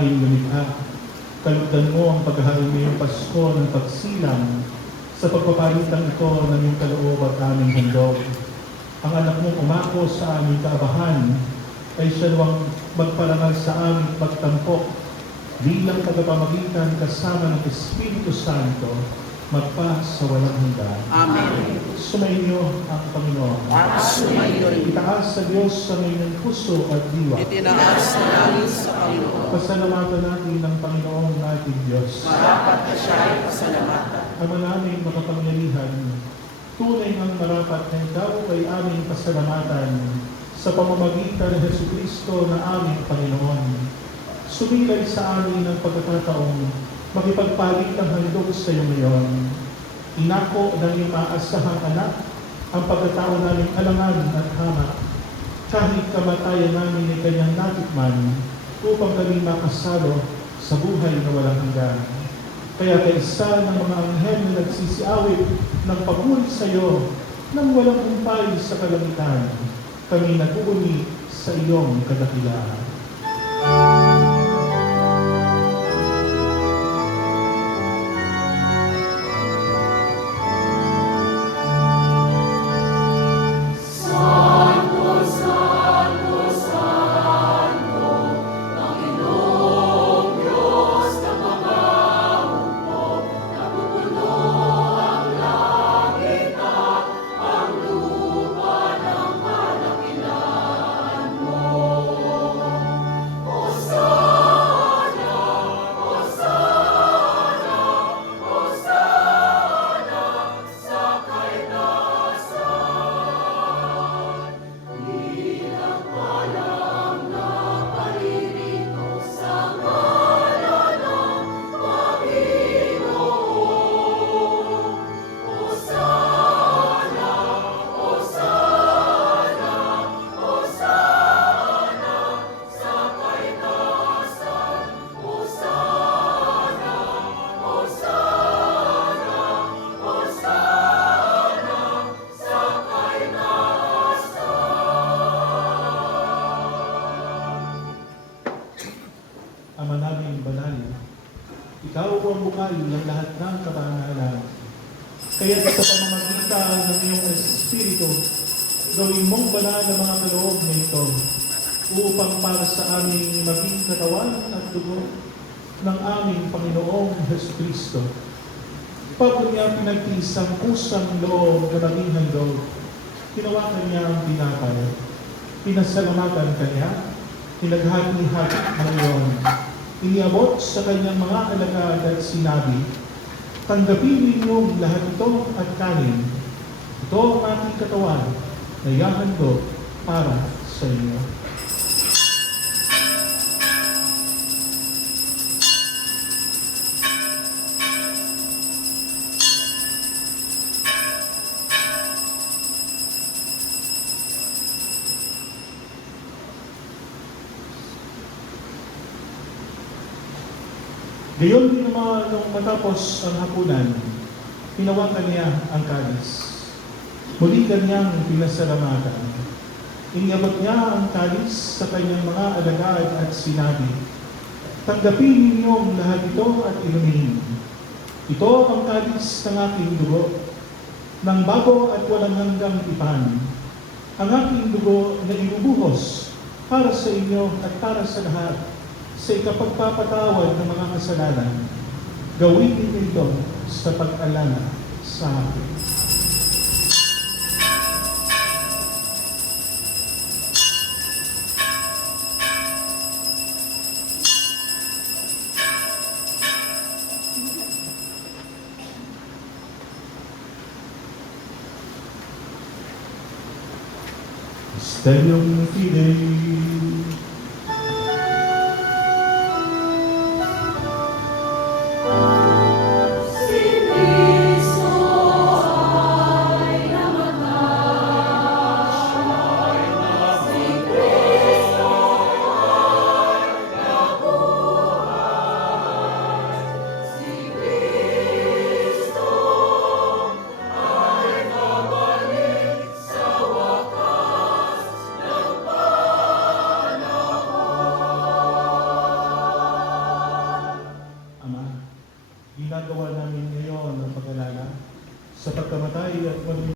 aking lumikha. Kalugdan mo ang paghahain ngayong Pasko ng pagsilang sa pagpapalitang ito ng iyong kaloob at aming handog. Ang anak mong umako sa aming kaabahan ay siya namang magparangal sa aming pagtampok bilang tagapamagitan kasama ng Espiritu Santo magpa sa walang hanggan. Amen. Sumainyo ang Panginoon. At sumayo rin. Itaas sa Diyos sa inyong puso at diwa. Itinaas na namin sa Panginoon. Pasalamatan natin ng Panginoong ating Diyos. Marapat na siya ay pasalamatan. Ama namin makapangyarihan, tunay ng marapat na ikaw ay aming pasalamatan sa pamamagitan ng Jesucristo na aming Panginoon. Sumilay sa amin ang pagkakataong makipagpalit ang handog sa iyo ngayon. Inako ng iyong maasahang anak ang pagkatao namin alangan at hamak. Kahit kamatayan namin ay kanyang natikman upang kami makasalo sa buhay na walang hanggan. Kaya kaisa ng mga anghel na nagsisiawit ng papuri sa iyo nang walang umpay sa kalangitan, kami nag-uuni sa iyong kadakilaan. Ama namin banal, ikaw ang bukal ng lahat ng kabangalan. Kaya sa pamamagitan ng iyong Espiritu, gawin mong banal ang mga kaloob na ito upang para sa aming maging katawan at dugo ng aming Panginoong Jesucristo. Pagod niya pinagtiis ang kusang loob na maging handog, hinawakan niya ang tinapay, pinasalamatan kanya, pinaghati-hati ngayon. Iniabot sa kanyang mga alagad at sinabi, tanggapin ninyong lahat ito at kanin. Ito ang aking katawan na ihahandog para sa inyo. Gayon din naman nung matapos ang hapunan, hinawakan niya ang kalis. Muli kanyang pinasalamatan. Iniabot niya ang kalis sa kanyang mga alagad at sinabi, tanggapin ninyong lahat ito at inumin. Ito ang kalis ng aking dugo, ng bago at walang hanggang tipan. Ang aking dugo na inubuhos para sa inyo at para sa lahat, sa ikapagpapatawad ng mga kasalanan. Gawin ninyo ito sa pag-alala sa akin. Stellium Fidei. sa pagkamatay at